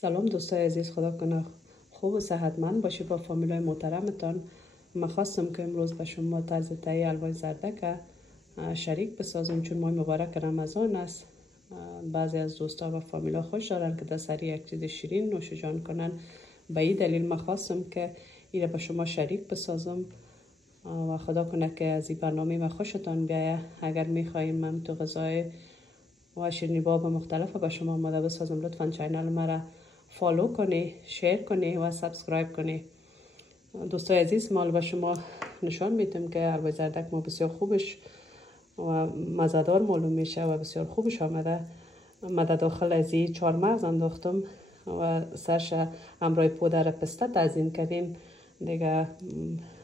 سلام دوستای عزیز، خدا کنه خوب و صحتمند باشی با فامیلای محترمتان. من خواستم که امروز به شما طرز تهیه حلوای زردک شریک بسازم، چون ماه مبارک رمضان است. بعضی از دوستا و فامیلا خوش دارن که در سری یک چیز شیرین نوش جان کنن. به این دلیل من خواستم که این را به شما شریک بسازم و خدا کنه که از این برنامه من خوشتان بیایه. اگر میخوایم من تو غذای و شیرینی باب مختلف به شما آماده بسازم، لطفا چینل مرا فالو کنی، شیر کنی و سابسکرایب کنی. دوستای عزیز، ما به شما نشان میدم که حلوای زردک ما بسیار خوبش و مزه‌دار معلوم میشه و بسیار خوبش آمده. من در داخل از این 4 مغز انداختم و سرش همراه پودر پسته تزیین کردیم. دیگه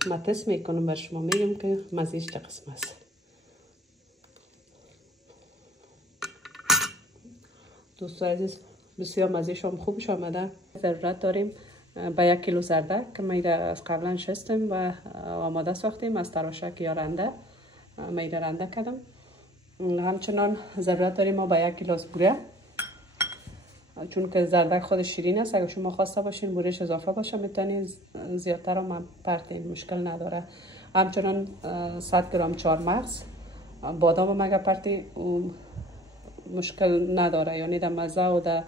من تست میکنم بر شما میگم که مزیش چه قسم است. دوستای عزیز، بسیار مزیش هم خوبش آمده. ضرورت داریم به 1 کیلو زردک که من از قبلا شستم و آماده ساختیم از تراشک یا رنده. من رنده کردم. همچنان ضرورت داریم ما به 1 کیلو بوره، چون که زردک خودش شیرین است. اگر شما خواسته باشین بورش اضافه باشه میتونید زیادتر هم پرتین، مشکل نداره. همچنان 100 گرم 4 مغز بادام مگه پرتی مشکل نداره، یعنی در مزه و در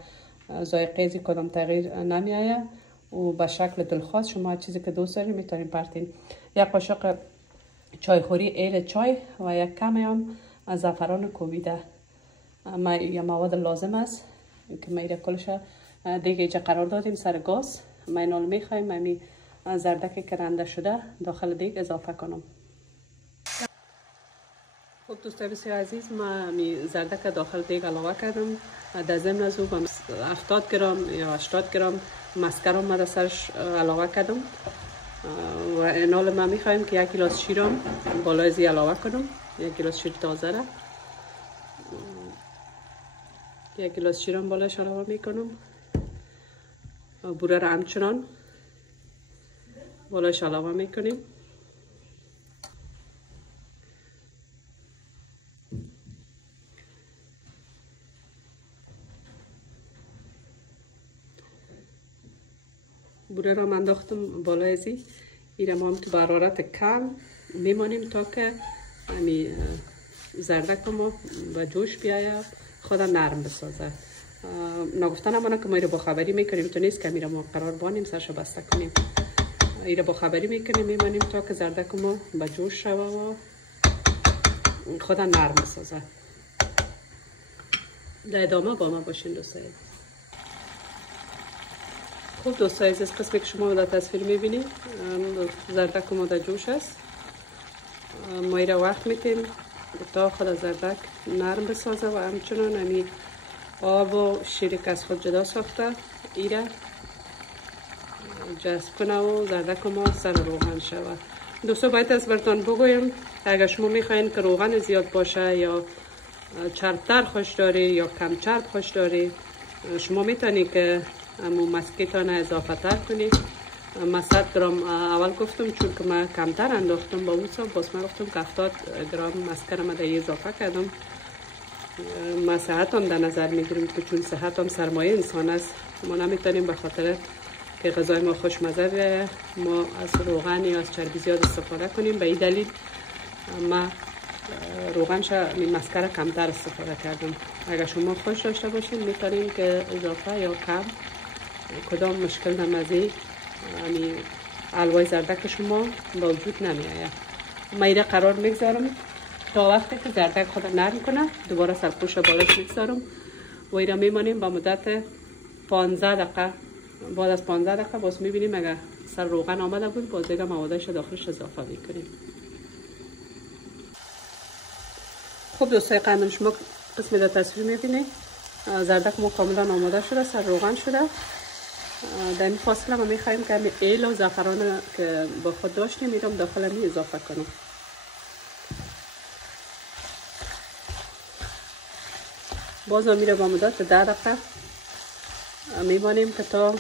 ذائقه کدام تغییر نمیایه و به شکل دلخواست شما چیزی که دوست دارید میتونید پرتین. 1 قاشق چایخوری ایل چای و 1 کمی هم زعفران کوبیده. یه مواد لازم است که ما ایره کلش دیگه اینجا قرار دادیم سر گاز. ما اینال میخوایم امی زردک که رنده شده داخل دیگ اضافه کنم. خب دوستای بسیار عزیز، من می زردک داخل دیگ علاوه کردم. در ضمن از او 70 گرم یا 80 گرم مسکر ما در سرش علاوه کردم و اینال ما میخوایم که 1 کیلو شیرم بالای زی علاوه کنم. 1 کیلو شیر تازه را 1 کیلو شیرم بالایش علاوه میکنم. بوره را همچنان بالایش علاوه میکنیم. بوره را من انداختم بالای ازی. این ما هم تو حرارت کم میمانیم تا که همی زردک ما به جوش بیاید، خود نرم بسازه. نگفتن همانه که ما ایره با خبری میکنیم، تو نیست که میره ما قرار بانیم سرشو بسته کنیم. ایره با خبری میکنیم میمانیم تا که زردک ما به جوش شوه و خود نرم بسازه. در ادامه با ما باشین دوستای. خوب دوستای عزیز، قسمی که شما در تصویر میبینید زردک ما در جوش است. ما ایره وقت میتیم تا خود زردک نرم بسازه و همچنان همی آب و شیری که از خود جدا ساخته ایره جذب کنه و زردک ما سر روغن شود. دوستا باید از برتان بگویم اگر شما میخواین که روغن زیاد باشه یا چربتر خوش داری یا کم چرب خوش داری، شما میتونید که امو مسکیتان اضافه تر کنید. من 100 گرم اول گفتم چون که من کمتر انداختم با اون سال، باز من گفتم که 70 گرم مسکر ما در اضافه کردم. ما صحت هم در نظر میگیریم که چون صحت هم سرمایه انسان است. ما نمیتونیم به خاطر که غذای ما خوشمزه بیایه ما از روغن یا از چربی زیاد استفاده کنیم. به این دلیل ما روغنش مسکر کمتر استفاده کردم. اگر شما خوش داشته باشین میتونیم که اضافه یا کم کدام مشکل نمازی حلوای زردک شما با وجود نمیآید. من ایره قرار میگذارم تا وقتی که زردک خود نرم کنه. دوباره سرپوش بالاش میگذارم و ایره میمانیم با مدت 15 دقیقه. بعد از 15 دقیقه باز میبینیم اگر سر روغن آمده بود باز دیگه موادش داخلش اضافه میکنیم. خب دوستای قدرمن، شما قسمی در تصویر میبینید زردک ما کاملا آماده شده، سر روغن شده. در این فاصله ما میخواییم که همین ایل و زعفران که با خود داشتیم میرم داخل همی اضافه کنم. باز میره با مدت 10 دقیقه میمانیم که تا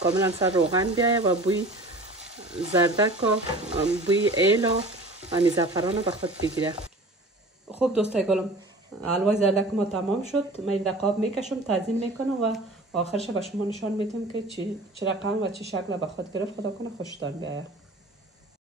کاملا سر روغن بیایه و بوی زردک و بوی ایل و همی زعفران رو به خود بگیره. خب دوستای گلم، حلوای زردک ما تمام شد. من در قاب میکشم، تزیین میکنم و آخرش به شما نشان میدم که چه رقم و چه شکل به خود گرفت. خدا کنه خوشتان بیاید.